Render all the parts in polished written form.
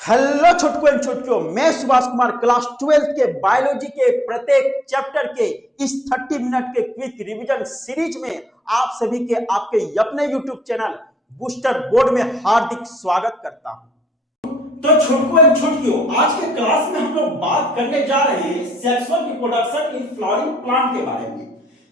Hello छोटको and छोटकियों, मैं Subhash Kumar class 12 के बायोलॉजी के प्रत्येक चैप्टर के इस 30 मिनट के क्विक रिवीजन सीरीज में आप सभी के आपके अपने यूट्यूब चैनल बूस्टर बोर्ड में हार्दिक स्वागत करता हूं। तो छोटको एंड छोटकियों, आज के क्लास में हम लोग बात करने जा रहे हैं sexual reproduction in flowering plant के बारे में।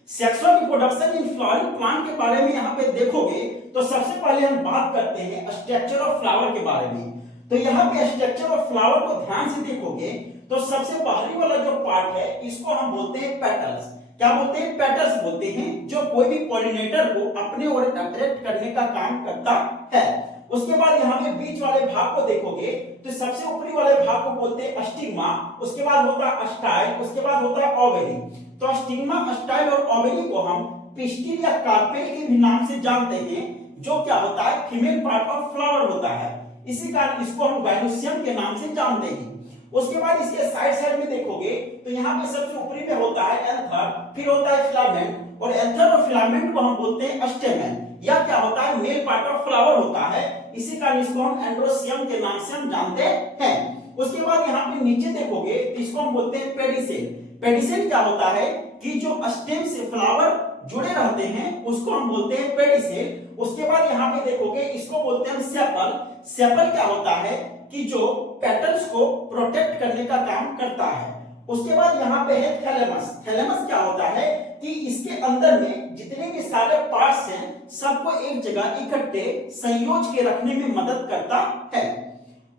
Sexual reproduction in flowering plant के बारे में यहाँ पे देखोगे तो सबसे पहले हम बात करते हैं स्ट्रक्चर ऑफ फ्लावर के बारे में। तो यहाँ पे स्ट्रक्चर ऑफ फ्लावर को ध्यान से देखोगे तो सबसे बाहरी वाला जो पार्ट है इसको हम बोलते हैं पेटल्स। क्या बोलते हैं? पेटल्स बोलते हैं, जो कोई भी पॉलिनेटर को अपने ओर अट्रैक्ट करने का काम करता है। उसके बाद यहाँ पे बीच वाले भाग को देखोगे तो सबसे ऊपरी वाले भाग को बोलते हैं स्टिग्मा, उसके बाद होता है स्टाइल, उसके बाद होता है ओवेरी। तो स्टिग्मा, स्टाइल और ओवेरी को हम पिस्टिल या कार्पेल के भी नाम से जानते हैं, जो क्या होता है फीमेल पार्ट ऑफ फ्लावर होता है। इसी कारण इसको हम गाइनोसियम के नाम से जानते हैं। उसके बाद इसके साइड साइड में देखोगे तो यहाँ पे सबसे ऊपरी में होता है एंथर, फिर होता है फिलामेंट, और एंथर और फिलामेंट को हम बोलते हैं स्टेमेन। यह क्या होता है? मेल पार्ट ऑफ फ्लावर होता है। इसी कारण इसको हम एंड्रोसियम के नाम से हम जानते हैं। उसके बाद यहाँ पे नीचे देखोगे तो इसको हम बोलते हैं पेडिसेल। पेडिसेल क्या होता है कि जो स्टेम से फ्लावर जुड़े रहते हैं उसको हम बोलते हैं पेडिसेल। उसके बाद यहाँ पे देखोगे इसको बोलते हैं सेपल। सेपल क्या होता है कि जो पेटल्स को प्रोटेक्ट करने का काम करता है। उसके बाद यहाँ पे है थैलेमस। थैलेमस क्या होता है कि इसके अंदर में जितने भी सारे पार्ट्स हैं सबको एक जगह इकट्ठे संयोज के रखने में मदद करता है।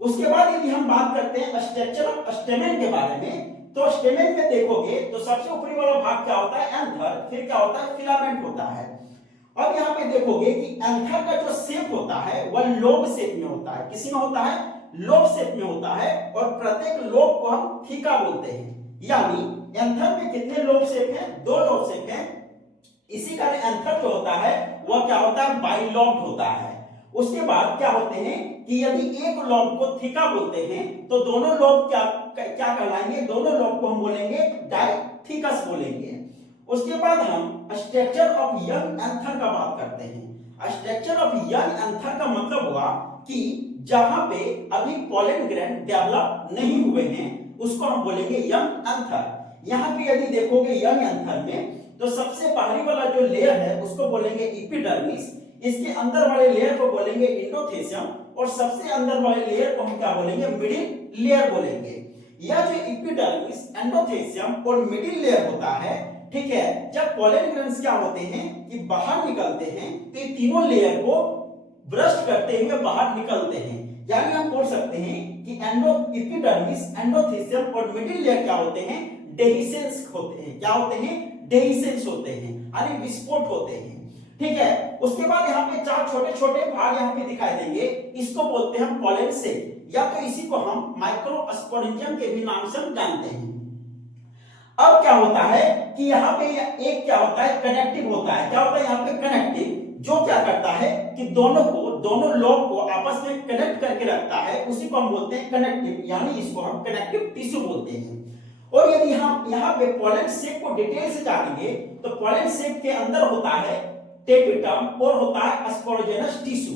उसके बाद यदि हम बात करते हैं स्ट्रक्चर ऑफ स्टेमेन के बारे में, तो स्टेमेन में देखोगे तो सबसे ऊपरी वाला भाग क्या होता है? एंथर, फिर क्या होता है? फिलामेंट होता है। अब यहाँ पे देखोगे कि एंथर का जो शेप होता है वह लोब शेप में होता है। किसी में होता है? लोब शेप में होता है, और प्रत्येक लोब को हम थीका बोलते हैं। यानी एंथर में कितने लोब शेप हैं? 2 लोब शेप हैं। इसी कारण एंथर जो होता है वह क्या होता है? बाइलॉब्ड होता है। उसके बाद क्या होते हैं कि यदि एक लोब को थीका बोलते हैं तो दोनों लोब क्या क्या कहलाएंगे? दोनों लोब को हम बोलेंगे डाइथीकस बोलेंगे। उसके बाद हम स्ट्रक्चर ऑफ यंग एंथर का बात करते हैं। स्ट्रक्चर ऑफ यंग एंथर का मतलब हुआ कि जहां पे अभी पॉलन ग्रैंड डेवलप नहीं हुए हैं उसको हम बोलेंगे यंग एंथर। यहां पे यदि देखोगे यंग एंथर में तो सबसे बाहरी वाला जो लेयर है उसको बोलेंगे एपिडर्मिस, इसके अंदर वाले लेयर को बोलेंगे एंडोथेलियम, और सबसे अंदर वाले लेयर को हम क्या बोलेंगे? मिडिल लेयर बोलेंगे। यह जो एपिडर्मिस, एंडोथेलियम और मिडिल लेयर होता है, ठीक है, जब पॉलन ग्रेन्स क्या होते हैं कि बाहर निकलते हैं तो ये तीनों लेयर को ब्रस्ट करते हुए बाहर निकलते हैं। यानी हम बोल सकते हैं कि एपिडर्मिस, एंडोथेलियम और मिडिल लेयर क्या होते हैं? डेहिसेंस होते हैं। क्या होते हैं? डेहिसेंस होते हैं, यानी विस्फोट होते हैं। ठीक है। उसके बाद यहाँ पे 4 छोटे छोटे भाग यहाँ पे दिखाई देंगे, इसको बोलते हैं पॉलन सेक, या तो इसी को हम माइक्रोस्पोरेंजियम के भी नाम से जानते हैं। अब क्या होता है कि यहाँ पे एक क्या होता है? कनेक्टिव होता है। क्या होता है यहाँ पे? कनेक्टिव, जो क्या करता है कि दोनों लोब को आपस में कनेक्ट करके रखता है, उसी को हम बोलते हैं कनेक्टिव, यानी इसको हम कनेक्टिव टिश्यू बोलते हैं। और यदि हम यहाँ पे पॉलन सेक को डिटेल से जानेंगे तो पॉलन सेक के अंदर होता है टेपिटम और होता है स्पोरोजेनस टिश्यू।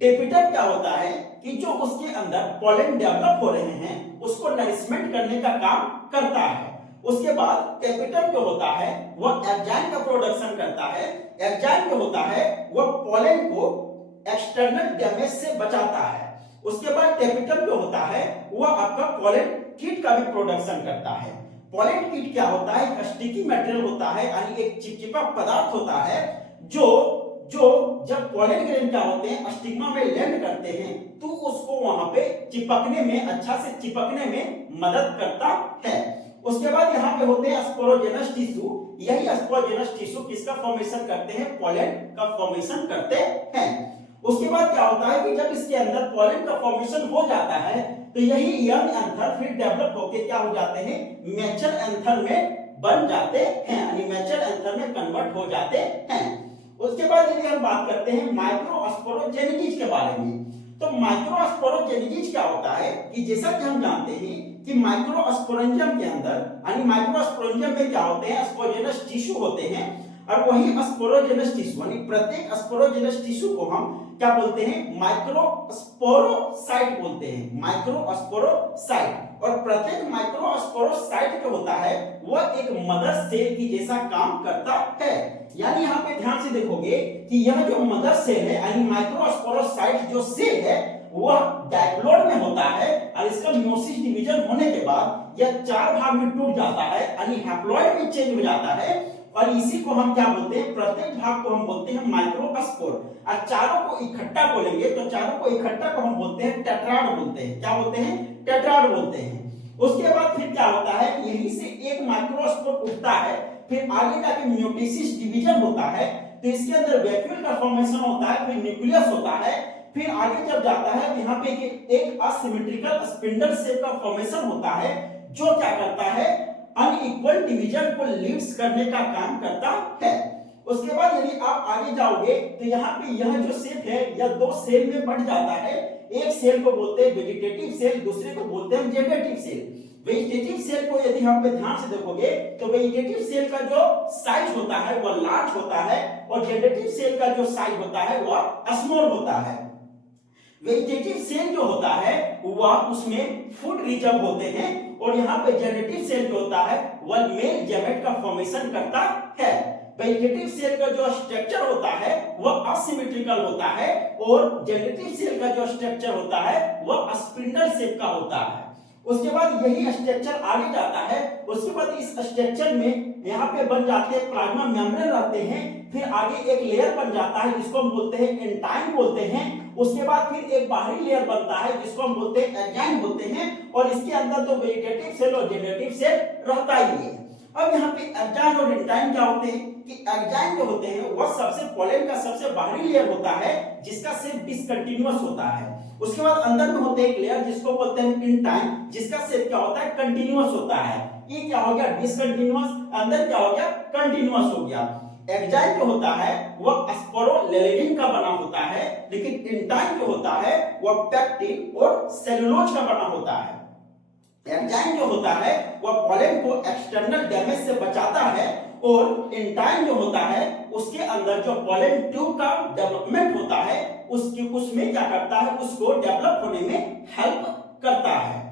टेपिटम क्या होता है कि जो उसके अंदर पॉलन डेवलप हो रहे हैं उसको नरिशमेंट करने का काम करता है। उसके बाद टेपिटम जो होता है वह एंजाइम का प्रोडक्शन करता है। एंजाइम जो होता है वह पॉलन को एक्सटर्नल डैमेज से बचाता है। उसके बाद टेपिटम जो होता है वह आपका पॉलन कीट का भी प्रोडक्शन करता है। पॉलन कीट क्या होता है? स्टिकी मटेरियल होता है, यानी एक चिपचिपा पदार्थ होता है जो जब पॉलन ग्रेन क्या होते हैं स्टिग्मा में लैंड करते हैं तो उसको वहां पे चिपकने में, अच्छा से चिपकने में मदद करता है। उसके बाद यहाँ पे होते हैं स्पोरोजेनस टिश्यू। यही स्पोरोजेनस टिश्यू किसका फॉर्मेशन करते हैं? पॉलन का फॉर्मेशन करते हैं। उसके बाद क्या होता है कि जब इसके अंदर पॉलन का फॉर्मेशन हो जाता है तो यही यंग एंथर फिर डेवलप होके क्या हो जाते हैं? मैच्योर एंथर में बन जाते हैं, यानी मैच्योर एंथर में कन्वर्ट हो जाते हैं। उसके बाद यदि हम बात करते हैं माइक्रोस्पोरोजेनेसिस के बारे में, तो माइक्रोस्पोरोजेनेसिस क्या होता है कि जैसा कि हम जानते हैं कि माइक्रोस्पोरेंजियम के अंदर, यानी माइक्रोस्पोरेंजियम में क्या होते हैं? स्पोरोजेनस टिश्यू होते हैं, और वही स्पोरोजेनस टिश्यू, यानी प्रत्येक स्पोरोजेनस टिश्यू को हम क्या बोलते हैं, माइक्रोस्पोरोसाइट बोलते हैं, माइक्रोस्पोरोसाइट। और प्रत्येक माइक्रोस्पोरोसाइट जो होता है वह एक मदर सेल की जैसा काम करता है। यानी यहाँ पे ध्यान से देखोगे कि यह जो मदर सेल है यानी माइक्रोस्पोरोसाइट जो सेल है वह डायप्लॉइड में होता है और इसका मियोसिस डिवीजन होने के बाद यह 4 भाग में टूट जाता है यानी हैप्लॉइड में चेंज हो जाता है। और इसी को हम क्या बोलते हैं, प्रत्येक भाग को हम बोलते हैं माइक्रोस्पोर। और चारों को इकट्ठा बोलेंगे तो चारों को इकट्ठा को हम बोलते हैं टेट्राड बोलते हैं। क्या बोलते हैं, टेट्राड बोलते हैं। उसके बाद फिर क्या होता है, यहीं से एक माइक्रोस्पोर उठता है, फिर आगे जाके मियोसिस डिवीजन होता है, तो इसके अंदर वैक्यूल का फॉर्मेशन होता है, फिर न्यूक्लियस होता है, फिर आगे जब जाता है तो यहाँ पे एक असिमेट्रिकल स्पिंडल शेप का फॉर्मेशन होता है जो क्या करता है, अनइक्वल डिवीजन को लीड्स करने का काम करता है। उसके बाद यदि आप आगे जाओगे तो यहाँ पे यह जो सेल है यह 2 सेल में बढ़ जाता है। एक सेल को बोलते हैं वेजिटेटिव सेल, दूसरे को बोलते हैं जेनेरेटिव सेल। वेजिटेटिव सेल को यदि हम पे ध्यान से देखोगे तो वेजिटेटिव सेल का जो साइज होता है वह लार्ज होता है और जेनेरेटिव सेल का जो साइज होता है वह स्मॉल होता है। वेजिटेटिव सेल जो होता है वह उसमें फूड रिजर्व होते हैं और यहाँ पे जेनेरेटिव सेल जो होता है वह मेल गैमेट का फॉर्मेशन करता है। वेजिटेटिव सेल का जो स्ट्रक्चर होता है वह असिमेट्रिकल होता है और जेनेरेटिव सेल का जो स्ट्रक्चर होता है वह स्पिंडल शेप का होता है। उसके बाद यही स्ट्रक्चर आगे जाता है, उसके बाद इस स्ट्रक्चर में यहाँ पे बन जाते हैं प्लाज्मा मेम्ब्रेन रहते हैं, फिर आगे एक लेयर बन जाता है जिसको हम बोलते हैं एंटाइन बोलते हैं। उसके बाद फिर एक बाहरी लेयर बनता है जिसको हम बोलते हैं एंजाइम बोलते हैं और इसके अंदर तो वेजिटेटिव सेल और जेनेरेटिव सेल रहता ही है। अब यहाँ पे एंजाइम और एंटाइन क्या होते हैं कि एंजाइम जो होते हैं वह सबसे पॉलन का सबसे बाहरी लेयर होता है जिसका शेप डिसकंटीन्यूअस होता है। उसके बाद अंदर में होते हैं एक लेयर जिसको बोलते हैं एंटाइन जिसका शेप क्या होता है, कंटीन्यूअस होता है। ये क्या हो गया, डिसकंटीन्यूअस, अंदर क्या हो गया, कंटीन्यूअस हो गया। एंजाइम जो होता है वह स्पोरोलेनिन का बना होता है, लेकिन एंजाइम जो होता है वह पेक्टिन और सेलुलोज का बना होता है। एंजाइम जो होता है वह पॉलन को एक्सटर्नल डैमेज से बचाता है और एंजाइम जो होता है उसके अंदर जो पॉलन ट्यूब का डेवलपमेंट होता है उसमें क्या करता है, उसको डेवलप होने में हेल्प करता है।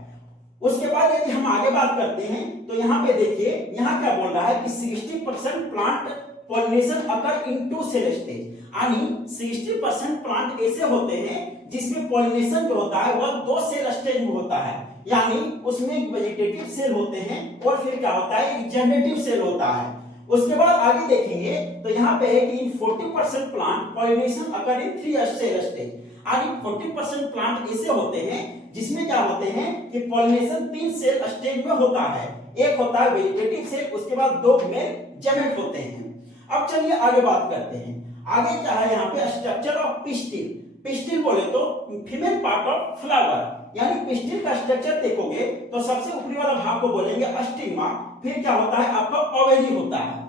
उसके बाद यदि हम आगे बात करते हैं तो यहाँ पे देखिए यहाँ क्या बोल रहा है कि 60% प्लांट पॉलिनेशन अकर इन 2 सेल स्टेज, यानी 60% प्लांट ऐसे होते हैं जिसमें पॉलिनेशन जो होता है वह 2 सेल स्टेज में होता है, यानी उसमें एक वेजिटेटिव सेल होते हैं और फिर क्या होता है, एक जेनेरेटिव सेल होता है। उसके बाद आगे देखेंगे तो यहाँ पे है कि इन 40% प्लांट पॉलिनेशन अकर इन 3 सेल स्टेज, यानी 40% प्लांट ऐसे होते हैं जिसमें क्या होते हैं कि पॉलिनेशन 3 सेल स्टेज में होता है। एक होता है वेजिटेटिव सेल, उसके बाद 2 मेल गैमेट होते हैं। अब चलिए आगे बात करते हैं। आगे क्या है यहाँ पे, स्ट्रक्चर ऑफ पिस्टिल। पिस्टिल बोले तो फीमेल पार्ट ऑफ फ्लावर, यानी पिस्टिल का स्ट्रक्चर देखोगे तो सबसे ऊपरी वाला भाग को बोलेंगे स्टिग्मा, फिर क्या होता है आपका ओवेरी होता है।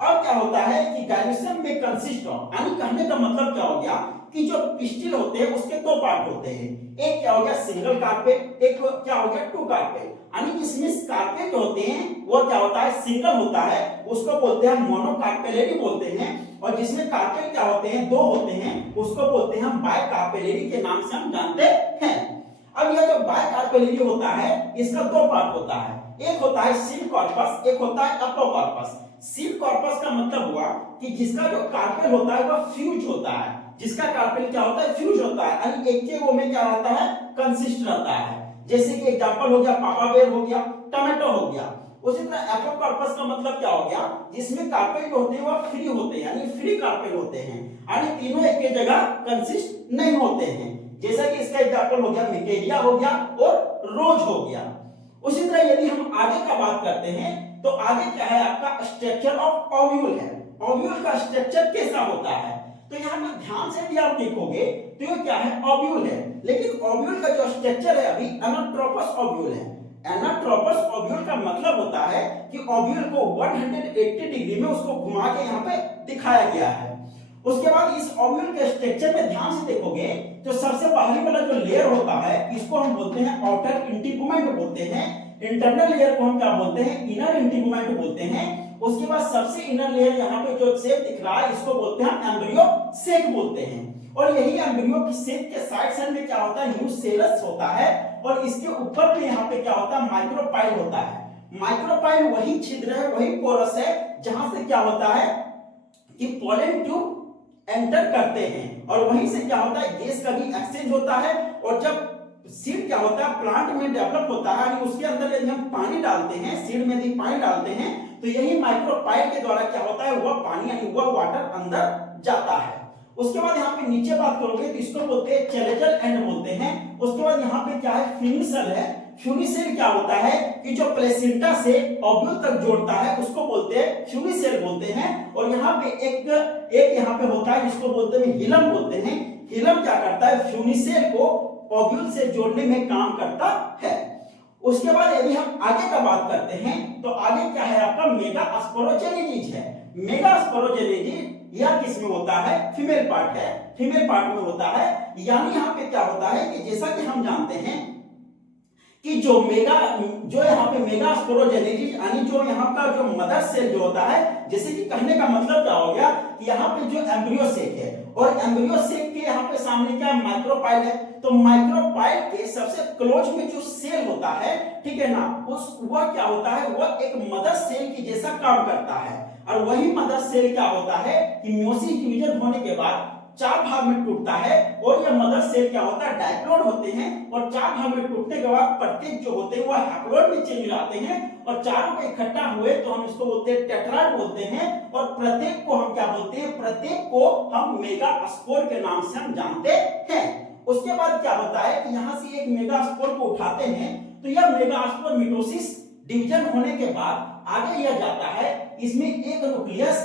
अब क्या होता है कि गाइनेसियम में कंसिस्ट ऑफ, यानी कहने का मतलब क्या हो गया कि जो पिस्टिल होते हैं उसके 2 पार्ट होते हैं, एक क्या हो गया सिंगल कार्पेट, एक क्या हो गया 2 कार्पेट। यानी जिसमें कार्पेट होते हैं वो क्या होता है, सिंगल होता है, उसको बोलते हैं मोनोकार्पेलरी बोलते हैं, और जिसमें कार्पेट क्या होते हैं 2 होते हैं उसको बोलते हैं हम बाइकार्पेलरी के नाम से हम जानते हैं। अब यह जो बाइकार्पेलरी होता है इसका 2 पार्ट होता है, एक होता है सील कॉर्पस, एक होता है अपोकॉर्पस। सील कॉर्पस का मतलब हुआ कि जिसका जो कार्पेल होता है वह फ्यूज होता है, जिसका कार्पेल क्या होता है, फ्यूज होता है, यानी एक के वो में क्या रहता है, कंसिस्ट रहता है। जैसे कि एग्जांपल हो गया पापा बेर हो गया, टमाटो हो गया। उसी तरह एपोकॉर्पस का मतलब क्या हो गया, जिसमें कार्पेल होते हैं वह फ्री होते हैं, यानी फ्री कार्पेल होते हैं, यानी तीनों एक ही जगह कंसिस्ट नहीं होते हैं। जैसा कि इसका एग्जांपल हो गया मिकेलिया हो गया और रोज हो गया। उसी तरह यदि हम आगे का बात करते हैं तो आगे क्या है आपका स्ट्रक्चर ऑफ ओव्यूल है। ओव्यूल का स्ट्रक्चर कैसा होता है, तो यहाँ पे ध्यान से भी आप देखोगे तो ये क्या है, ओव्यूल है, लेकिन ओव्यूल का जो स्ट्रक्चर है अभी एनाट्रोपस ओव्यूल है। एनाट्रोपस ओव्यूल का मतलब होता है कि ओव्यूल को 180 डिग्री में उसको घुमा के यहाँ पे दिखाया गया है। उसके बाद इस ओव्यूल के स्ट्रक्चर में ध्यान से देखोगे तो सबसे बाहरी वाला जो लेयर होता है इसको हम बोलते हैं आउटर इंटीगुमेंट बोलते हैं, इंटरनल लेयर को हम क्या बोलते हैं, इनर इंटीगुमेंट बोलते हैं। उसके बाद सबसे इनर लेयर यहाँ पे जो शेप दिख रहा है इसको बोलते हैं एम्ब्रियो सेक बोलते हैं। और यही एम्ब्रियो की सेल के साइड में क्या होता है, न्यूसेलस होता है, और इसके ऊपर में यहाँ पे क्या होता है, माइक्रोपाइल होता है। माइक्रोपाइल वही छिद्र है, वही पोरस है जहां से क्या होता है कि पोलन ट्यूब एंटर करते हैं, और वहीं से क्या होता है, गैस का भी एक्सचेंज होता है। और जब सीड क्या होता है, प्लांट में डेवलप होता है, यानी उसके अंदर यदि हम पानी डालते हैं, सीड में यदि पानी डालते हैं, तो यही माइक्रोपाइल के द्वारा क्या होता है, वह पानी यानी वह वाटर अंदर जाता है। उसके बाद यहाँ पे नीचे बात करोगे तो इसको बोलते हैं चेलेजल एंड बोलते हैं। उसके बाद यहाँ पे क्या है, फ्यूनिसेल है। फ्यूनिसेल क्या होता है कि जो प्लेसेंटा से ओव्यूल तक जोड़ता है उसको बोलते हैं फ्यूनिसेल बोलते हैं। और यहाँ पे एक यहाँ पे होता है जिसको बोलते हैं हिलम बोलते हैं। हिलम क्या करता है, फ्यूनिसेल को ओव्यूल से जोड़ने में काम करता है। उसके बाद यदि हम आगे का बात करते हैं तो आगे क्या है आपका, मेगास्पोरोजेनेसिस है। मेगास्पोरोजेनेसिस यह किस में होता है, फीमेल पार्ट है, फीमेल पार्ट में होता है। यानी यहाँ पे क्या होता है कि जैसा कि हम जानते हैं कि जो यहाँ पे मेगास्पोरोजेनेसिस यानी जो यहाँ का जो मदर सेल जो होता है, जैसे कि कहने का मतलब क्या हो गया कि यहाँ पे जो एम्ब्रियो सेक है, और एम्ब्रियो सेक के यहाँ पे सामने क्या माइक्रोपाइल है, तो माइक्रोपाइल के सबसे क्लोज में जो सेल होता है, ठीक है ना, वह क्या होता है, वह एक मदर सेल की जैसा काम करता है। और वही मदर सेल क्या होता है कि मियोसिस डिवीजन होने के बाद 4 भाग में टूटता है, और यह मदर सेल क्या होता है, डाइप्लॉइड होते हैं, और 4 भाग में टूटने के बाद प्रत्येक जो होते हैं वह हैप्लॉइड में चेंज हो जाते हैं, और चारों को इकट्ठा हुए तो हम इसको बोलते हैं टेट्राड बोलते हैं। और प्रत्येक को हम क्या बोलते हैं, प्रत्येक को हम मेगास्पोर के नाम से हम जानते हैं। उसके बाद क्या होता है कि यहां से एक मेगास्पोर को उठाते हैं, तो यह मेगास्पोर मिटोसिस डिवीजन होने के बाद आगे यह जाता है, इसमें एक न्यूक्लियस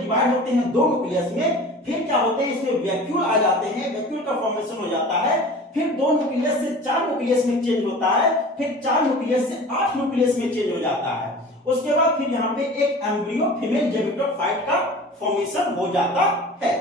डिवाइड होते हैं 2 न्यूक्लियस में। फिर क्या होते हैं, इसमें वैक्यूल आ जाते हैं, वैक्यूल का फॉर्मेशन हो जाता है। फिर 2 न्यूक्लियस से 4 न्यूक्लियस में चेंज होता है, फिर 4 न्यूक्लियस से 8 न्यूक्लियस में चेंज हो जाता है। उसके बाद फिर यहाँ पे एक एम्ब्रियो फीमेल गेमेटोफाइट का फॉर्मेशन हो जाता है।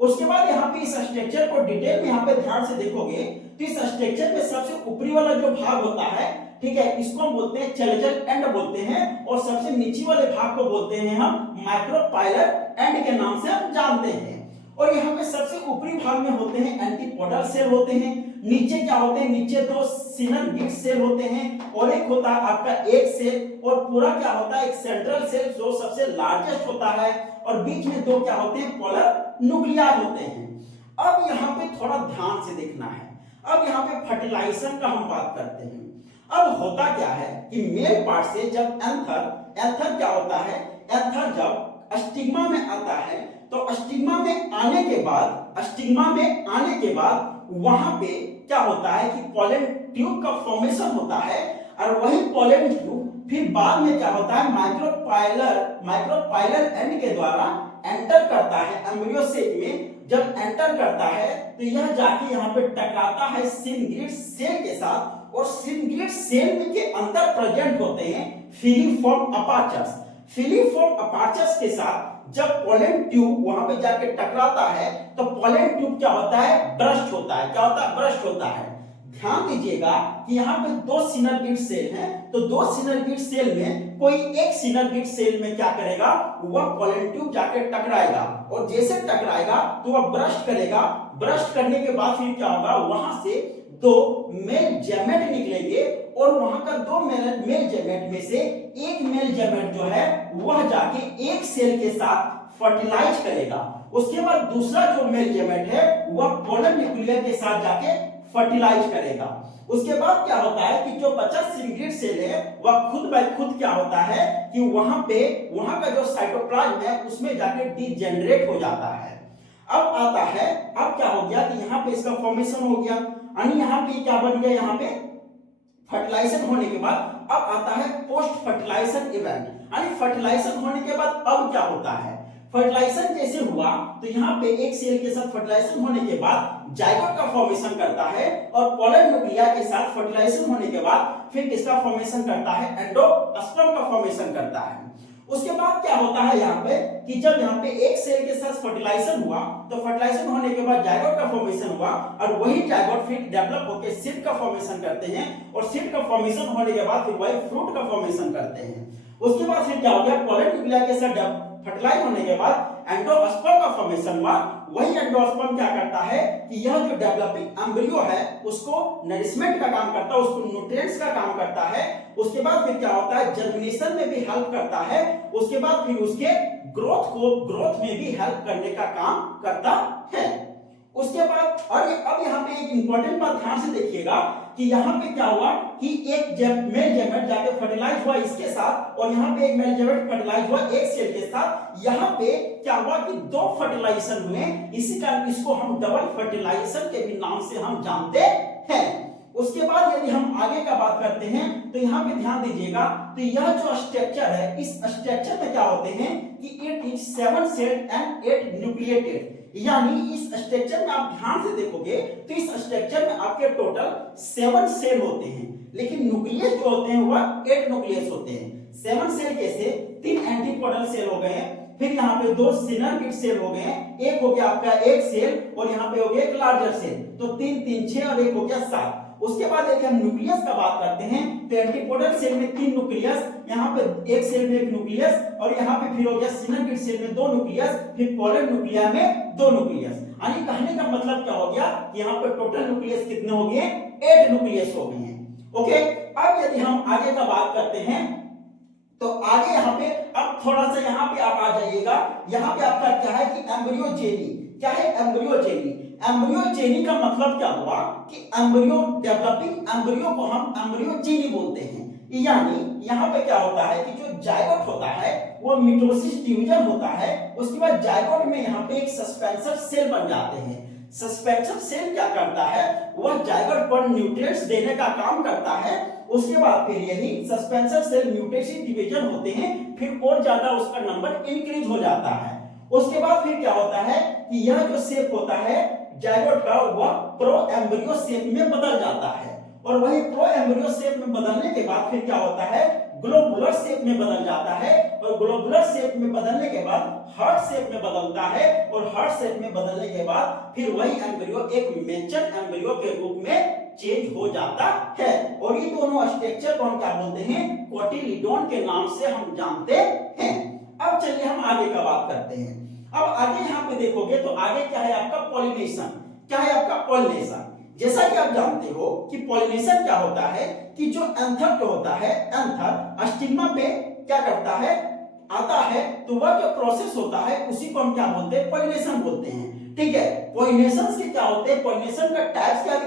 उसके बाद यहाँ पे इस स्ट्रक्चर को डिटेल में यहाँ पे ध्यान से देखोगे तो इस स्ट्रक्चर में सबसे ऊपरी वाला जो भाग होता है, ठीक है, इसको हम बोलते हैं चेलेजल एंड बोलते हैं, और सबसे नीचे वाले भाग को बोलते हैं हम माइक्रोपाइलर एंड के नाम से हम जानते हैं। और यहाँ पे सबसे ऊपरी भाग में होते हैं एंटीपोडल सेल होते हैं। नीचे क्या होते हैं, नीचे 2 सिनर्गिड सेल होते हैं, और एक होता है आपका एक सेल, और पूरा क्या होता है एक सेंट्रल सेल जो सबसे लार्जेस्ट होता है, और बीच में 2 क्या होते हैं, पोलर न्यूक्लियार होते हैं। अब यहाँ पे थोड़ा ध्यान से देखना है। अब यहाँ पे फर्टिलाइजेशन का हम बात करते हैं। अब होता क्या है कि मेल पार्ट से जब एंथर क्या होता है, एंथर जब स्टिग्मा में आता है, तो स्टिग्मा में आने के बाद वहां पे क्या होता है कि पोलन ट्यूब का फॉर्मेशन होता है, और वही पोलन ट्यूब फिर बाद में क्या होता है, माइक्रोपाइलर एंड के द्वारा एंटर करता है एम्ब्रियो सेक में। जब एंटर करता है तो यह जाके यहाँ पे टकराता है सिनग्रिड सेल के साथ, और सिनग्रिड सेल के अंदर प्रेजेंट होते हैं फिलीफॉर्म अपार्चस। फिलीफॉर्म अपार्चस के साथ जब पोलन ट्यूब वहां पे जाके टकराता है तो पोलन ट्यूब क्या होता है, ब्रस्ट होता है। क्या होता है, ब्रस्ट होता है। ध्यान दीजिएगा कि यहाँ पे 2 सिनर्गिड सेल हैं, तो 2 सिनर्गिड सेल में कोई एक सिनर्गिड सेल में क्या करेगा, वह पोलन ट्यूब जाके टकराएगा, और जैसे टकराएगा तो वह ब्रस्ट करेगा। ब्रस्ट करने के बाद फिर क्या होगा, वहां से 2 मेल गैमेट निकलेंगे, और वहां का 2 मेल गैमेट में से एक मेल गैमेट जो है वह जाके एक सेल के साथ फर्टिलाइज करेगा। उसके बाद दूसरा जो मेल गैमेट है वह पोलन न्यूक्लियर के साथ जाके फर्टिलाइज करेगा। उसके बाद क्या होता है कि जो बचा सिनग्रिड सेल है वह खुद बाय खुद क्या होता है कि वहां का जो साइटोप्लाज्म है उसमें जाके डीजेनरेट हो जाता है। अब आता है, अब क्या हो गया कि यहाँ पे इसका फॉर्मेशन हो गया, यानी यहाँ पे क्या बन गया, यहाँ पे फर्टिलाइजेशन होने के बाद अब आता है पोस्ट फर्टिलाइजेशन इवेंट। यानी फर्टिलाइजेशन होने के बाद अब क्या होता है, फर्टिलाइजेशन जैसे हुआ तो यहाँ पे एक सेल के साथ फर्टिलाइजेशन होने के बाद जाइगोट का फॉर्मेशन करता है, और पोलन न्यूक्लिया के साथ फर्टिलाइजेशन होने के बाद फिर किसका फॉर्मेशन करता है, एंडोस्पर्म का फॉर्मेशन करता है। उसके बाद क्या होता है यहाँ पे कि जब यहाँ पे एक सेल के साथ फर्टिलाइजेशन हुआ तो फर्टिलाइजेशन होने के बाद जाइगोट का फॉर्मेशन हुआ, और वही जाइगोट फिर डेवलप होकर सीड का फॉर्मेशन करते हैं, और सीड का फॉर्मेशन होने के बाद फिर वही फ्रूट का फॉर्मेशन करते हैं। उसके बाद फिर क्या हो गया, पोलन न्यूक्लिया के साथ फर्टिलाइज होने के बाद एंडोस्पर्म का फॉर्मेशन हुआ, वही एंडोस्पर्म क्या करता है कि यह जो डेवलपिंग एम्ब्रियो है उसको नरिशमेंट का काम करता है, उसको न्यूट्रिएंट्स का काम करता है। उसके बाद फिर क्या होता है, जर्मिनेशन में भी हेल्प करता है। उसके बाद फिर उसके ग्रोथ में भी हेल्प करने का काम करता है। उसके बाद और अब यहाँ पे एक इंपॉर्टेंट बात ध्यान से देखिएगा कि यहाँ पे क्या हुआ कि एक मेल गैमेट जाके फर्टिलाइज हुआ इसके साथ, और यहाँ पे एक मेल गैमेट फर्टिलाइज हुआ एक सेल के साथ। यहाँ पे क्या हुआ कि दो फर्टिलाइजेशन हुए, इसी कारण इसको हम डबल फर्टिलाइजेशन के भी नाम से हम जानते हैं। उसके बाद यदि हम आगे का बात करते हैं तो यहाँ पे ध्यान दीजिएगा, तो यह जो स्ट्रक्चर है, इस स्ट्रक्चर में क्या होते हैं कि it is 7 celled and 8 nucleated. यानी इस स्ट्रक्चर में आप ध्यान से देखोगे तो इस स्ट्रक्चर में आपके टोटल 7 सेल होते हैं, लेकिन न्यूक्लियस जो होते हैं वह 8 न्यूक्लियस होते हैं। 7 सेल कैसे, 3 एंटीपोडल सेल हो गए, फिर यहाँ पे 2 सिनर्गिड सेल हो गए, एक हो गया आपका एक सेल, और यहाँ पे हो गया एक लार्जर सेल, तो 3 3 6 और एक हो गया 7। उसके बाद यदि हम न्यूक्लियस का बात करते हैं तो एंटीपोडल सेल में 3 न्यूक्लियस, यहाँ पे एक सेल में 1 न्यूक्लियस, और यहाँ पे फिर हो गया सिनर्गिड सेल में 2 न्यूक्लियस, फिर पोलर न्यूक्लिया में 2 न्यूक्लियस। यानी कहने का मतलब क्या हो गया कि यहाँ पे टोटल न्यूक्लियस कितने हो गए, 8 न्यूक्लियस हो गए हैं। ओके, अब यदि हम आगे का बात करते हैं तो आगे यहाँ पे अब थोड़ा सा यहाँ पे आप आ जाइएगा। यहाँ पे आपका क्या है कि एम्ब्रियोजेनी, क्या है एम्ब्रियोजेनी। एम्ब्रियोजेनी का मतलब क्या हुआ कि एम्ब्रियो, डेवलपिंग एम्ब्रियो को हम एम्ब्रियोजेनी बोलते हैं। यानी यहाँ पे क्या होता है कि जो जायगोट होता है वो मिटोसिस डिवीजन होता है, उसके बाद जायगोट में यहाँ पे एक सस्पेंसर सेल बन जाते हैं। सस्पेंसर सेल क्या करता है, वह जायगोट पर न्यूट्रिएंट्स देने का काम करता है। उसके बाद फिर यही सस्पेंसर सेल म्यूटेशन डिवीजन होते हैं, फिर और ज्यादा उसका नंबर इंक्रीज हो जाता है। उसके बाद फिर क्या होता है कि यह जो शेप होता है जायगोट का, वह प्रो एम्ब्रियो शेप में बदल जाता है, और वही प्रो एम्ब्रियो शेप में बदलने के बाद फिर क्या होता है, ग्लोबुलर शेप में बदल जाता है, और ग्लोबुलर शेप में बदलने के बाद हार्ट शेप में बदलता है, और हार्ट शेप में बदलने के बाद फिर वही एम्ब्रियो एक मैच्योर एम्ब्रियो के रूप में चेंज हो जाता है। और ये दोनों स्ट्रक्चर को हम क्या बोलते हैं, कोटिलिडोन के नाम से हम जानते हैं। अब चलिए हम आगे का बात करते हैं। अब आगे यहाँ पे देखोगे तो आगे क्या है आपका पॉलिनेशन, क्या है आपका पॉलिनेशन। जैसा कि आप जानते हो कि पॉलिनेशन क्या होता है कि जो एंथर जो होता है, एंथर स्टिग्मा पे क्या करता है, आता है, तो वह जो प्रोसेस होता है उसी को हम क्या बोलते हैं, पॉलिनेशन बोलते हैं। ठीक है, पॉलिनेशन से क्या होते हैं, पॉलिनेशन का टाइप्स क्या,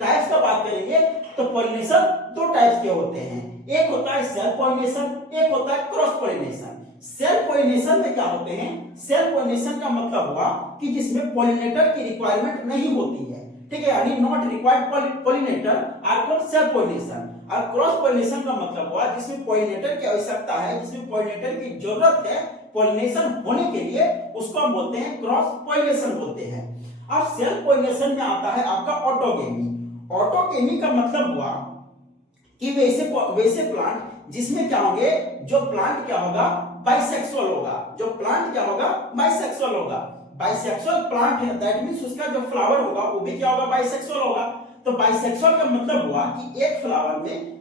टाइप्स का बात करेंगे तो पॉलिनेशन 2 टाइप्स के होते हैं। एक होता है सेल्फ पॉलिनेशन, एक होता है क्रॉस पॉलिनेशन। सेल्फ पॉलिनेशन में क्या होते हैं, सेल्फ पॉलिनेशन का मतलब हुआ कि जिसमें पॉलिनेटर की रिक्वायरमेंट नहीं होती है। ठीक है, यानी not required pollinator are called self pollination. और क्रॉस पॉलिनेशन का मतलब हुआ जिसमें पॉलिनेटर की आवश्यकता है, जिसमें पॉलिनेटर की जरूरत है पॉलिनेशन होने के लिए, उसको हम बोलते हैं क्रॉस पॉलिनेशन बोलते हैं। अब सेल्फ पॉलिनेशन में आता है आपका ऑटोगेमी। ऑटोगेमी का मतलब हुआ कि वैसे प्लांट जिसमें क्या होंगे, जो प्लांट क्या होगा, बाइसेक्सुअल होगा, जो प्लांट क्या होगा, बाइसेक्सुअल होगा। बाइसेक्सुअल प्लांट है, दैट मींस उसका जो फ्लावर होगा वो भी क्या होगा, बाइसेक्सुअल होगा। तो बाइसेक्सुअल का मतलब हुआ कि एक फ्लावर में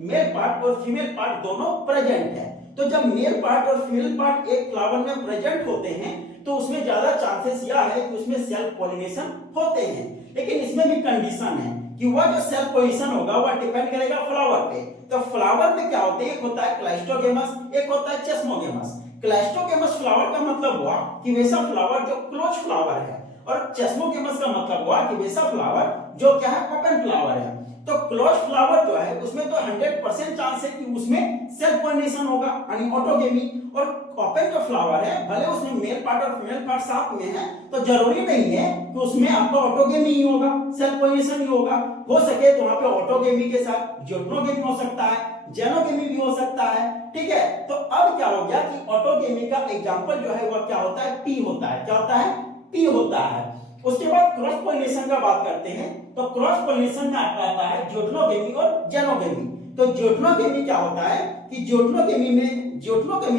मेल पार्ट और फीमेल पार्ट दोनों प्रेजेंट है। तो जब मेल पार्ट और फीमेल पार्ट एक फ्लावर में प्रेजेंट होते हैं तो उसमें ज्यादा चांसेस यह है कि उसमें सेल्फ पॉलिनेशन होते हैं। लेकिन इसमें भी कंडीशन है कि वह जो सेल्फ पॉलिनेशन होगा वह डिपेंड करेगा फ्लावर पे। तो फ्लावर में क्या होते हैं, एक होता है क्लाइस्टोगेमस, एक होता है चेस्मोगेमस। क्लाइस्टोगेमस फ्लावर का मतलब हुआ कि वैसा फ्लावर जो क्लोज फ्लावर है, और चेस्मोगेमस का मतलब हुआ कि वैसा फ्लावर जो क्या है, ओपन फ्लावर है। तो क्लोज फ्लावर जो है उसमें तो 100% चांस है कि उसमें सेल्फ पॉलिनेशन होगा, यानी ऑटोगेमी। और ओपन जो फ्लावर है, भले उसमें मेल पार्ट और फीमेल पार्ट साथ में है, तो जरूरी नहीं है कि उसमें आपका ऑटोगेमी ही होगा, सेल्फ पॉलिनेशन ही होगा। हो सके तो वहां पे ऑटोगेमी के साथ ज़ोनोगेमी हो सकता है, जेनोगेमी भी हो सकता है। ठीक है, तो अब क्या हो गया कि ऑटोगेमी का एग्जांपल जो है वह क्या होता है, पी होता है। क्या होता है, पी होता है। उसके बाद क्रॉस पॉलिनेशन का बात करते हैं तो क्रॉस पॉलिनेशन में आता है ज़ोनोगेमी और जेनोगेमी। तो ज़ोनोगेमी क्या होता है कि ज़ोनोगेमी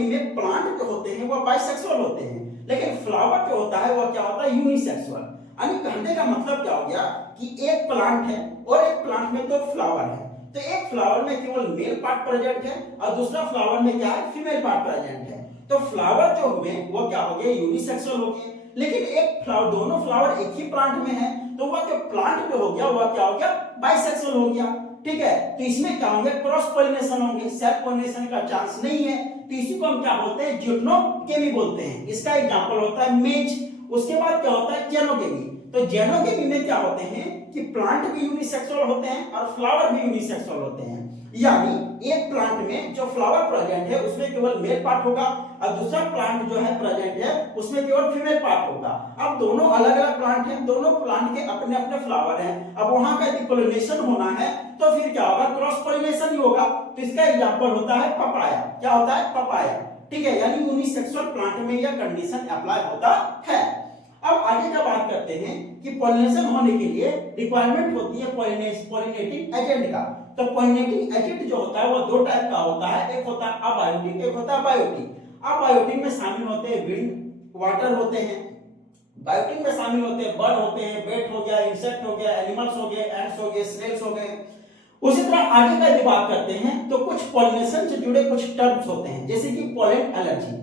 में प्लांट जो होते हैं वो बाइसेक्सुअल होते हैं, लेकिन फ्लावर जो होता है वो क्या होता है, यूनिसेक्सुअल। यानी कहने का मतलब क्या हो गया कि एक प्लांट है और एक प्लांट में 2 फ्लावर है, तो एक फ्लावर में केवल मेल पार्ट प्रेजेंट है और दूसरा फ्लावर में क्या है, फीमेल पार्ट प्रेजेंट है। तो फ्लावर जो हुए वो क्या हो गए, यूनिसेक्सुअल हो गए। लेकिन एक फ्लावर, दोनों फ्लावर एक ही प्लांट में है, तो वह जो प्लांट जो हो गया वह क्या हो गया, बाइसेक्सुअल हो गया। ठीक है, तो इसमें क्या होंगे, क्रॉस पॉलिनेशन होंगे, सेल्फ पॉलिनेशन का चांस नहीं है, तो इसी को हम क्या बोलते हैं, जियोटोनोगेमी बोलते हैं। इसका एग्जांपल होता है मेज। उसके बाद क्या होता है, जेनोगेमी। तो जेनोगेमी में क्या होते हैं कि प्लांट भी यूनिसेक्सुअल होते हैं और फ्लावर भी यूनिसेक्सुअल होते हैं, यानी एक प्लांट में जो फ्लावर प्रेजेंट है उसमें केवल मेल पार्ट होगा और दूसरा प्लांट जो है प्रेजेंट है उसमें केवल फीमेल पार्ट होगा। अब दोनों अलग अलग प्लांट हैं, दोनों प्लांट के अपने अपने फ्लावर हैं, अब वहां का यदि पॉलिनेशन होना है तो फिर क्या होगा, क्रॉस पॉलिनेशन ही होगा। तो इसका एग्जांपल होता है पपाया। क्या होता है, पपाया। ठीक है, यानी यूनिसेक्सुअल प्लांट में यह कंडीशन अप्लाई होता है। अब आगे क्या बात करते हैं कि पॉलिनेशन होने के लिए रिक्वायरमेंट होती है पॉलिनेटिंग एजेंट का। तो पॉलिनेटिंग एजेंट जो होता है वो दो टाइप का होता है, एक होता है अबायोटिक, एक होता है बायोटिक। अबायोटिक में शामिल होते हैं विंड, वाटर होते हैं। बायोटिक में शामिल होते हैं बर्ड होते हैं, बेट हो गया, इंसेक्ट हो गया, एनिमल्स हो गए, एंड्स हो गए, स्नेल्स हो गए। उसी तरह आगे का यदि बात करते हैं तो कुछ पॉलिनेशन से जुड़े कुछ टर्म्स होते हैं, जैसे कि पॉलन एलर्जी।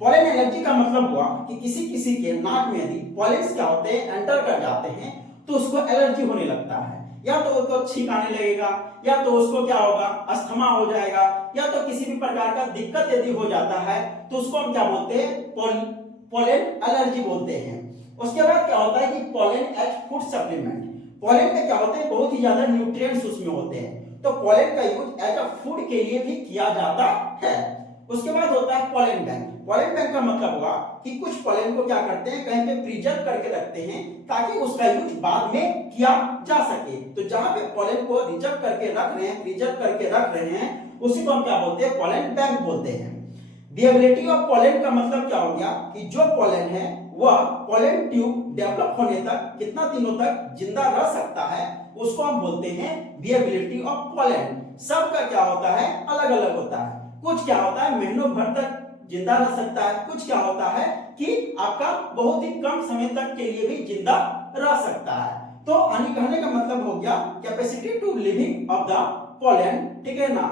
पॉलन एलर्जी का मतलब हुआ कि किसी किसी के नाक में यदि पॉलेन्स क्या होते हैं, एंटर कर जाते हैं तो उसको एलर्जी होने लगता है, या तो उसको छींक आने लगेगा, या तो उसको क्या होगा, अस्थमा हो जाएगा, या तो किसी भी प्रकार का दिक्कत यदि हो जाता है तो उसको हम क्या बोलते हैं, पॉलन एलर्जी बोलते हैं। उसके बाद क्या होता है कि pollen as food supplement. Pollen में क्या होते हैं, बहुत ही ज्यादा न्यूट्रिएंट्स उसमें होते हैं, तो पॉलन का यूज एज अ फूड के लिए भी किया जाता है। उसके बाद होता है पॉलन बैंक। पॉलन बैंक का मतलब हुआ कि कुछ पॉलन को क्या करते हैं, कहीं पे प्रिजर्व करके रखते हैं ताकि उसका यूज बाद में किया जा सके। तो जहां पे पॉलन को रिजर्व करके रख रहे हैं, प्रिजर्व करके रख रहे हैं, उसी को हम क्या बोलते हैं, पॉलन बैंक बोलते हैं। विएबिलिटी ऑफ पॉलन का मतलब क्या हो गया कि जो पॉलन है वह पॉलन ट्यूब डेवलप होने तक कितना दिनों तक जिंदा रह सकता है, उसको हम बोलते हैं विएबिलिटी ऑफ पॉलन। सबका क्या होता है, अलग अलग होता है। कुछ क्या होता है महीनों भर तक जिंदा रह सकता है, कुछ क्या होता है कि आपका बहुत ही कम समय तक के लिए भी जिंदा रह सकता है। तो कहने का मतलब हो गया capacity to living of the pollen, ठीक है ना,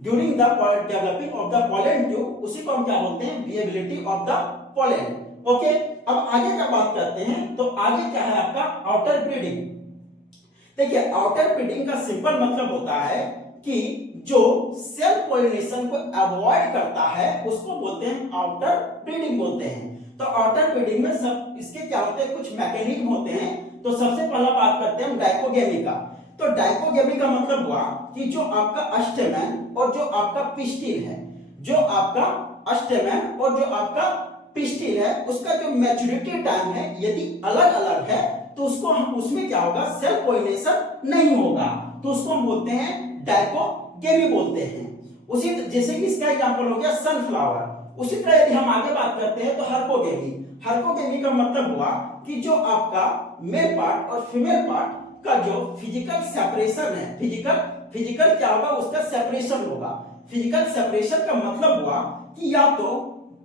during the developing of the pollen tube, उसी को हम क्या बोलते हैं, viability of the pollen. Okay, अब आगे का बात करते हैं। तो आगे क्या है आपका, आउटर ब्रीडिंग। देखिए, आउटर ब्रीडिंग का सिंपल मतलब होता है कि जो सेल्फ पॉलिनेशन को अवॉइड करता है उसको बोलते हैं आउटर ब्रीडिंग बोलते हैं। तो आउटर ब्रीडिंग में सब इसके क्या होते हैं, कुछ मैकेनिज्म होते हैं। तो सबसे पहला बात करते हैं हम डाइकोगेमी का। तो डाइकोगेमी का मतलब हुआ कि जो आपका स्टेमेन और जो आपका पिस्टिल है, जो आपका स्टेमेन और जो आपका पिस्टिल है, उसका जो मैच्योरिटी टाइम है यदि अलग अलग है तो उसको हम, उसमें क्या होगा, सेल्फ पॉलिनेशन नहीं होगा, तो उसको हम बोलते हैं डाइकोगेमी बोलते हैं। उसी जैसे कि इसका एग्जांपल हो गया सनफ्लावर। उसी तरह यदि हम आगे बात करते हैं तो हर्कोगेमी। हर्कोगेमी का मतलब हुआ कि जो आपका मेल पार्ट और फीमेल पार्ट का जो फिजिकल सेपरेशन है, फिजिकल क्या होगा, उसका सेपरेशन होगा। फिजिकल सेपरेशन का मतलब हुआ कि या तो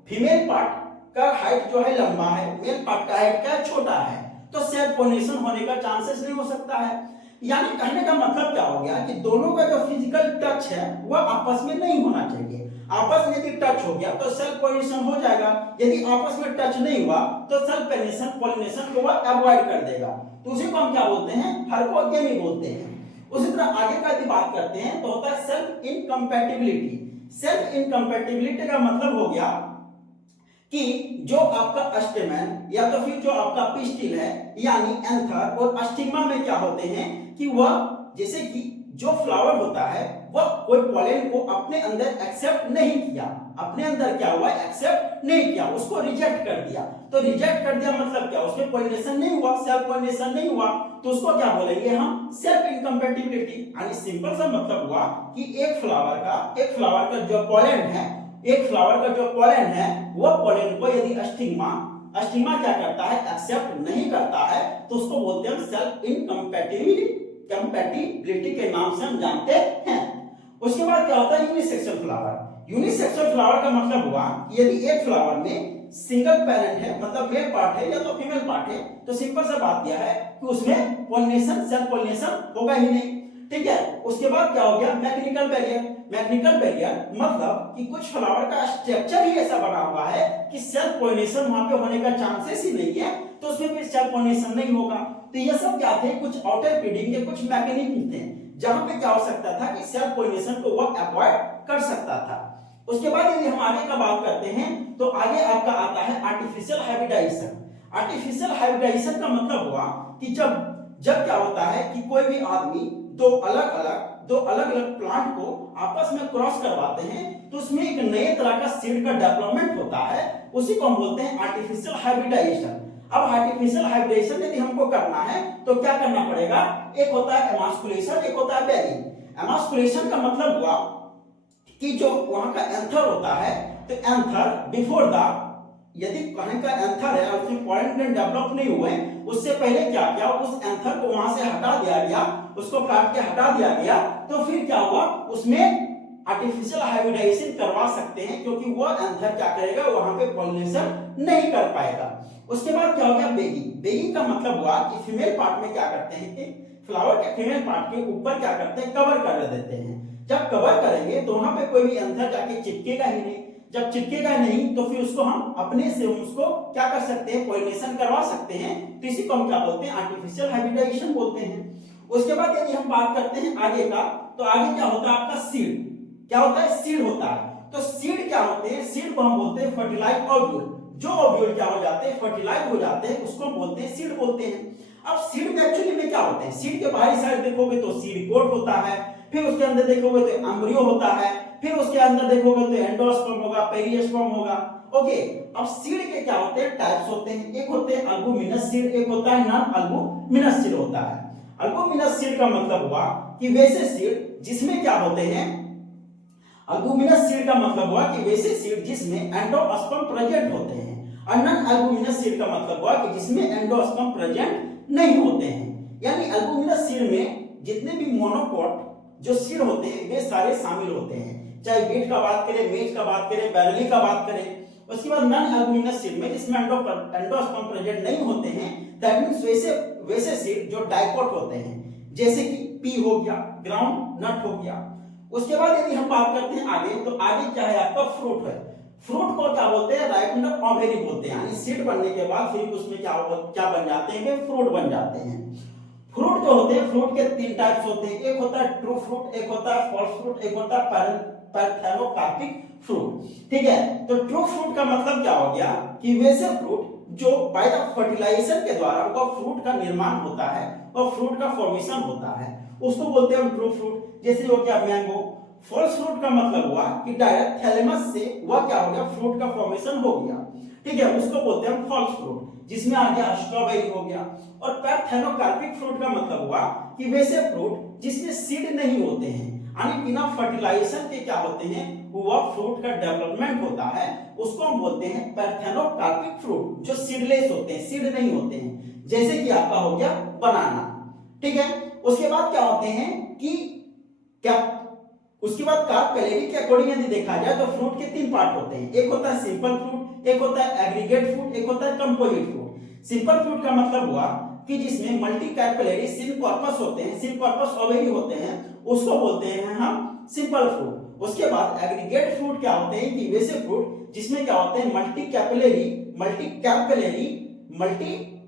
फीमेल पार्ट का हाइट जो है लंबा है, मेल पार्ट का हाइट क्या है, छोटा है, तो सेल्फ पॉलिनेशन होने का चांसेस नहीं हो सकता है। यानी कहने का मतलब क्या हो गया कि दोनों का जो फिजिकल टच है वह आपस में नहीं होना चाहिए। आपस में यदि टच हो गया तो सेल्फ पॉलिनेशन हो जाएगा, यदि आपस में टच नहीं हुआ तो सेल्फ पॉलिनेशन को वह अवॉइड कर देगा, तो उसी को हम क्या बोलते हैं, हर्कोगेमी बोलते हैं। उसी तरह आगे का यदि बात करते हैं तो होता है सेल्फ इनकम्पैटिबिलिटी। सेल्फ इनकम्पैटिबिलिटी का मतलब हो गया कि जो आपका स्टेमेन या तो फिर जो आपका पिस्टिल है, यानी एंथर और स्टिग्मा में क्या होते हैं कि वह, जैसे कि जो फ्लावर होता है वह कोई पॉलन को अपने अंदर एक्सेप्ट नहीं किया, अपने अंदर क्या हुआ, एक्सेप्ट नहीं किया, उसको रिजेक्ट कर दिया। तो रिजेक्ट कर दिया मतलब क्या, उसमें पॉलिनेशन नहीं हुआ, सेल्फ पॉलिनेशन नहीं हुआ, तो उसको क्या बोलेंगे हम, सेल्फ इनकम्पैटिबिलिटी। यानी सिंपल सा मतलब हुआ कि एक फ्लावर का जो पॉलन है, एक फ्लावर का जो पॉलन है वह पॉलन को यदि स्टिग्मा क्या करता है, एक्सेप्ट नहीं करता है, तो उसको बोलते हैं सेल्फ इनकम्पैटिबिलिटी के नाम से हम जानते हैं। उसके बाद क्या होता है, यूनिसेक्सुअल फ्लावर। यूनिसेक्सुअल फ्लावर का मतलब हुआ कि यदि एक फ्लावर में सिंगल पेरेंट है, मतलब मेल पार्ट है या तो फीमेल पार्ट है, तो सिंपल सा बात यह है कि उसमें पॉलिनेशन, सेल्फ पॉलिनेशन होगा ही नहीं। ठीक है। उसके बाद क्या हो गया, मैकेनिकल बैरियर। मैकेनिकल बैरियर मतलब कि कुछ फ्लावर का स्ट्रक्चर ही ऐसा बना हुआ है कि सेल्फ पॉलिनेशन वहां पे होने का चांसेस ही नहीं है, तो उसमें फिर सेल्फ पॉलिनेशन नहीं होगा। तो ये सब क्या थे, कुछ आउटर फीडिंग के कुछ मैकेनिज्म थे जहां पे क्या हो सकता था कि सेल्फ पॉलिनेशन को वो अवॉइड कर सकता था। उसके बाद यदि हम आगे का बात करते हैं तो आगे आपका आता है आर्टिफिशियल हाइब्रिडाइजेशन। आर्टिफिशियल हाइब्रिडाइजेशन का मतलब हुआ कि जब क्या होता है कि कोई भी आदमी दो अलग अलग प्लांट को आपस में क्रॉस करवाते हैं तो उसमें एक नए तरह का सीड का डेवलपमेंट होता है, उसी को हम बोलते हैं आर्टिफिशियल हाइब्रिडाइजेशन। अब आर्टिफिशियल हाइब्रिडाइजेशन यदि हमको करना है तो क्या करना पड़ेगा, एक होता है एमास्कुलेशन, एक होता है बेरिंग। एमास्कुलेशन का मतलब हुआ कि जो वहां का एंथर होता है, तो एंथर बिफोर द, यदि कहीं का एंथर है और उसमें पॉइंट डेवलप नहीं हुए, उससे पहले क्या किया, उस एंथर को वहां से हटा दिया गया, उसको काट के हटा दिया गया, तो फिर क्या हुआ, उसमें आर्टिफिशियल हाइब्रिडाइजेशन करवा सकते हैं क्योंकि वो एंथर क्या करेगा, वहां पे पॉलिनेशन नहीं कर पाएगा। उसके बाद क्या हो गया, बेगिंग। बेगिंग का मतलब हुआ कि फीमेल पार्ट में क्या करते हैं कि फ्लावर के फीमेल पार्ट के ऊपर क्या करते हैं, कवर कर देते हैं। जब कवर करेंगे तो वहां पे कोई भी एंथर जाके चिपकेगा ही नहीं, जब चिपकेगा नहीं तो फिर उसको हम अपने से उसको क्या कर सकते हैं, पॉलिनेशन करवा सकते हैं। तो इसी को हम क्या बोलते हैं, आर्टिफिशियल हाइब्रिडाइजेशन बोलते हैं। उसके बाद यदि हम बात करते हैं आगे का, तो आगे क्या होता है आपका सीड। क्या होता है, सीड होता है। तो सीड क्या होते हैं, सीड को हम बोलते हैं फर्टिलाइज ओव्यूल। जो ओव्यूल क्या हो जाते हैं, फर्टिलाइज हो जाते हैं, उसको हम बोलते हैं सीड बोलते हैं। अब सीड में एक्चुअली में क्या होते हैं, सीड के बाहरी साइड देखोगे तो सीड कोट होता है, फिर उसके अंदर देखोगे तो एम्ब्रियो होता है, फिर उसके अंदर देखोगे तो एंडोस्पर्म होगा, पेरिस्पर्म होगा। ओके, अब सीड के क्या होते हैं, टाइप्स होते हैं। एक होते हैं अल्बुमिनस सीड, एक होता है नॉन अल्बुमिनस सीड होता है। अल्बुमिनस सीड का मतलब हुआ कि वैसे सीड जिसमें क्या होते हैं, अल्बुमिनस सीड का मतलब हुआ कि वैसे सीड जिसमें एंडोस्पर्म प्रेजेंट होते हैं, और नॉन अल्बुमिनस सीड का मतलब हुआ कि जिसमें एंडोस्पर्म प्रेजेंट नहीं होते हैं। यानी अल्बुमिनस सीड में जितने भी मोनोकोट जो सीड होते हैं वे सारे शामिल होते हैं, चाहे बीट का बात करें, मेज का बात करें, बैरली का बात करें। उसके बाद नॉन अल्बुमिनस सीड में जिसमें एंडोस्पर्म प्रेजेंट नहीं होते हैं, दैट मींस वैसे सीड जो डाइकोट होते हैं, जैसे कि पी हो गया, ग्राउंड नट हो गया। उसके बाद यदि हम बात करते हैं आगे, तो आगे क्या है आपका फ्रूट है। फ्रूट को क्या बोलते हैं, राइपेंड ओवेरी बोलते हैं। यानी सीड बनने के बाद फिर उसमें क्या बन जाते हैं, फ्रूट बन जाते हैं। फ्रूट जो होते हैं, फ्रूट के तीन टाइप्स होते हैं, एक होता है ट्रू फ्रूट, एक होता है फॉल्स फ्रूट, एक होता है पैरेथेनोकार्पिक फ्रूट। ठीक है, तो ट्रू फ्रूट का मतलब क्या हो गया कि वैसे फ्रूट जो बाय द फर्टिलाइजेशन के द्वारा वो फ्रूट का निर्माण होता है और फ्रूट का फॉर्मेशन होता है, उसको बोलते हैं हम ट्रू फ्रूट। जैसे हो गया मैंगो। फॉल्स फ्रूट का मतलब हुआ कि डायरेक्ट थैलेमस से वह क्या हो गया, फ्रूट का फॉर्मेशन हो गया। ठीक है, उसको बोलते हैं फॉल्स फ्रूट, जिसमें आ गया स्ट्रॉबेरी हो गया। और पैरेथेनोकार्पिक फ्रूट का मतलब हुआ कि वैसे फ्रूट जिसमें सीड नहीं होते हैं, यानी बिना फर्टिलाइजेशन के क्या होते हैं, वह फ्रूट का डेवलपमेंट होता है, उसको हम बोलते हैं पैरेथेनोकार्पिक फ्रूट, जो सीडलेस होते हैं, सीड नहीं होते हैं। जैसे कि आपका हो गया बनाना। ठीक है, उसके बाद क्या होते हैं कि क्या, उसके बाद कार्प कैलोरी के अकॉर्डिंग यदि देखा जाए तो फ्रूट के तीन पार्ट होते हैं, एक होता है सिंपल फ्रूट, एक होता है एग्रीगेट फ्रूट, एक होता है कंपोजिट फ्रूट। सिंपल फ्रूट का मतलब हुआ कि जिसमें मल्टी कैपिलरी सिनकॉर्पस होते हैं, सिनकॉर्पस ओवेरी होते हैं, उसको बोलते हैं हम सिंपल फ्रूट। उसके बाद एग्रीगेट फ्रूट क्या होते हैं कि वैसे फ्रूट जिसमें क्या होते हैं मल्टी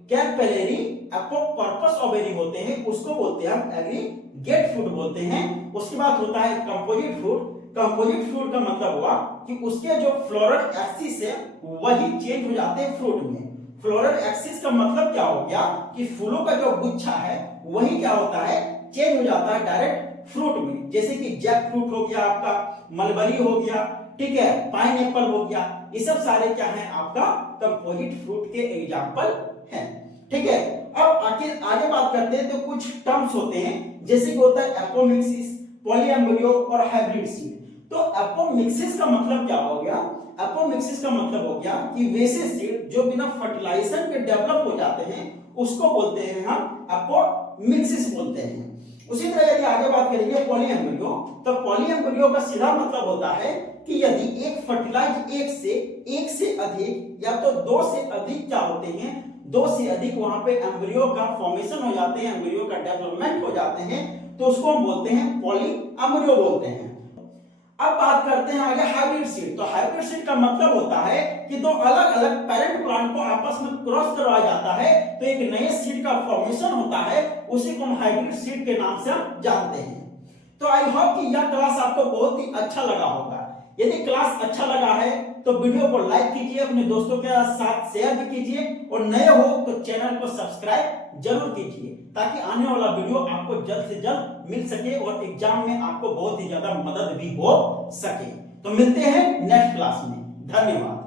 कैपिलरी एपोकॉर्पस ओवेरी होते हैं, उसको बोलते हैं हम एग्रीगेट फ्रूट बोलते हैं। उसके बाद होता है कंपोजिट फ्रूट। कंपोजिट फ्रूट का मतलब हुआ कि उसके जो फ्लोरल एक्सिस है वही चेंज हो जाते हैं फ्रूट में। फ्लोरल एक्सिस का मतलब क्या हो गया कि फूलों का जो गुच्छा है वही क्या होता है, चेंज हो जाता है डायरेक्ट फ्रूट में। जैसे कि जैक फ्रूट हो गया आपका, मलबरी हो गया, ठीक है, पाइन एप्पल हो गया, ये सब सारे क्या है आपका कंपोजिट फ्रूट के एग्जांपल हैं। ठीक है, अब आगे बात करते हैं तो कुछ टर्म्स होते हैं, जैसे कि होता है एपोमिक्सिस, पॉलीएम्ब्रियो और हाइब्रिड सीड। तो एपोमिक्सिस का मतलब क्या हो गया, एपोमिक्सिस का मतलब हो गया कि वैसे सीड जो बिना फर्टिलाइजेशन के डेवलप हो जाते हैं उसको बोलते हैं हम एपोमिक्सिस बोलते हैं। उसी तरह यदि आगे बात करेंगे पॉलीएम्ब्रियो, तो पॉलीएम्ब्रियो का सीधा मतलब होता है कि यदि एक फर्टिलाइज एक से अधिक या तो दो से अधिक क्या होते हैं, दो से अधिक वहां पे एम्ब्रियो का फॉर्मेशन हो जाते हैं, एम्ब्रियो का डेवलपमेंट हो जाते हैं, तो उसको हम बोलते हैं पॉलीअमरियो बोलते हैं। अब बात करते हैं आगे हाइब्रिड सीड। तो हाइब्रिड सीड का मतलब होता है कि दो अलग अलग पेरेंट प्लांट को आपस में क्रॉस करवाया जाता है तो एक नए सीड का फॉर्मेशन होता है, उसी को हम हाइब्रिड सीड के नाम से हम जानते हैं। तो आई होप कि यह क्लास आपको बहुत ही अच्छा लगा होगा। यदि क्लास अच्छा लगा है तो वीडियो को लाइक कीजिए, अपने दोस्तों के साथ शेयर भी कीजिए और नए हो तो चैनल को सब्सक्राइब जरूर कीजिए ताकि आने वाला वीडियो आपको जल्द से जल्द मिल सके और एग्जाम में आपको बहुत ही ज्यादा मदद भी हो सके। तो मिलते हैं नेक्स्ट क्लास में। धन्यवाद।